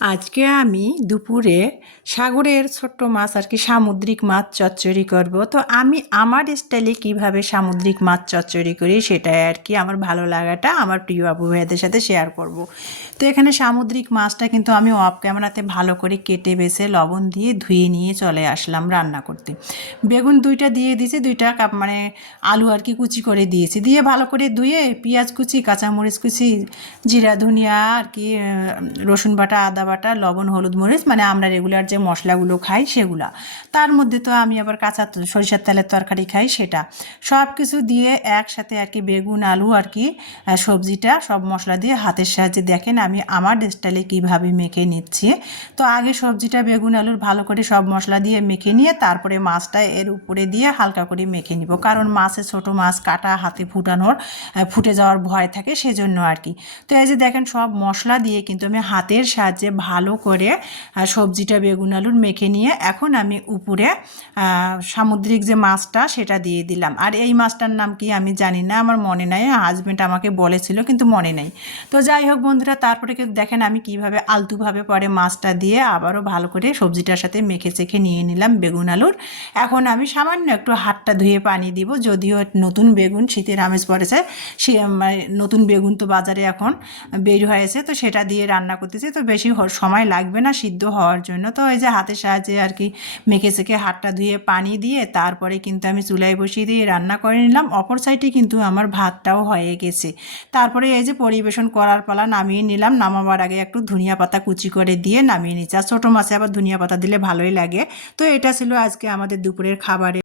আজকে আমি দুপুরে সাগরের ছোট্ট মাছ আর কি সামুদ্রিক মাছ চচ্চড়ি করব। তো আমি আমার স্টাইলে কিভাবে সামুদ্রিক মাছ চচ্চড়ি করি সেটাই আর কি আমার ভালো লাগাটা আমার প্রিয় আপু ভাইদের সাথে শেয়ার করব। তো এখানে সামুদ্রিক মাছটা কিন্তু আমি অফ ক্যামেরাতে ভালো করে কেটে বেছে লবণ দিয়ে ধুয়ে নিয়ে চলে আসলাম রান্না করতে। বেগুন দুইটা দিয়ে দিয়েছি, দুইটা কাপ মানে আলু আর কি কুচি করে দিয়েছি, দিয়ে ভালো করে ধুয়ে পেঁয়াজ কুচি, কাঁচামরিচ কুচি, জিরা ধনিয়া আর কি রসুন বাটা, আদা বাটা, লবণ, হলুদ, মরিচ, মানে আমরা রেগুলার যে মশলাগুলো খাই সেগুলা। তার মধ্যে তো আমি আবার কাঁচা সরিষার তেলের তরকারি খাই, সেটা সব কিছু দিয়ে একসাথে আর কি বেগুন আলু আর কি সবজিটা সব মশলা দিয়ে হাতের সাহায্যে দেখেন আমি আমার স্টাইলে কীভাবে মেখে নিচ্ছি। তো আগে সবজিটা বেগুন আলুর ভালো করে সব মশলা দিয়ে মেখে নিয়ে তারপরে মাছটা এর উপরে দিয়ে হালকা করে মেখে নিব, কারণ মাছে ছোটো মাছ কাটা হাতে ফুটে যাওয়ার ভয় থাকে, সেজন্য আর কি। তো এই যে দেখেন সব মশলা দিয়ে কিন্তু আমি হাতের সাহায্যে ভালো করে সবজিটা বেগুন আলুর মেখে নিয়ে এখন আমি উপরে সামুদ্রিক যে মাছটা সেটা দিয়ে দিলাম। আর এই মাছটার নাম কি আমি জানি না, আমার মনে নাই, হাজব্যান্ড আমাকে বলেছিল কিন্তু মনে নেই। তো যাই হোক বন্ধুরা, তারপরে কিন্তু দেখেন আমি কিভাবে আলতুভাবে পরে মাছটা দিয়ে আবারও ভালো করে সবজিটার সাথে মেখে চেখে নিয়ে নিলাম বেগুন আলুর। এখন আমি সামান্য একটু হাতটা ধুয়ে পানি দিব, যদিও নতুন বেগুন, শীতের আমেজ পড়েছে, সে নতুন বেগুন তো বাজারে এখন বের হয়েছে, তো সেটা দিয়ে রান্না করতেছি। তো বেশি সময় লাগবে না সিদ্ধ হওয়ার জন্য। তো এই যে হাতের সাহায্যে আর কি মেখে সেখে হাতটা ধুয়ে পানি দিয়ে তারপরে কিন্তু আমি চুলায় বসিয়ে দিয়ে রান্না করে নিলাম। অপর সাইডে কিন্তু আমার ভাতটাও হয়ে গেছে। তারপরে এই যে পরিবেশন করার পালা, নামিয়ে নিলাম। নামাবার আগে একটু ধনিয়া পাতা কুচি করে দিয়ে নামিয়ে নিচ্ছি। আর ছোটো মাছে আবার ধনিয়া পাতা দিলে ভালোই লাগে। তো এটা ছিল আজকে আমাদের দুপুরের খাবারে।